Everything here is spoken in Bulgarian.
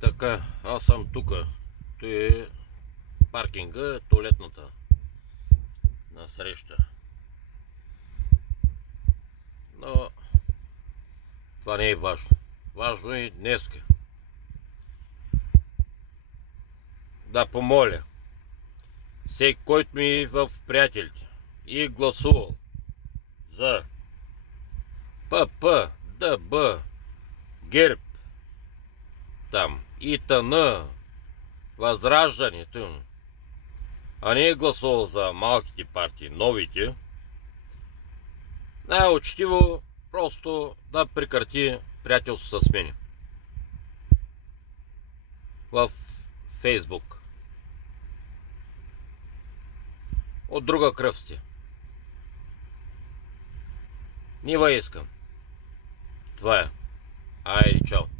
Така, аз съм тука. Той е паркинга, туалетната насреща. Но това не е важно. Важно е днеска. Да помоля всеки, който ми е в приятелите и е гласувал за ПП, ДБ, ГЕРБ, там, ИТН, Възраждането, а не е гласувал за малките партии, новите, най-учтиво просто да прекрати приятелство с мене в Фейсбук. От друга кръв сте. Не ви искам. Това е. Айде, чао.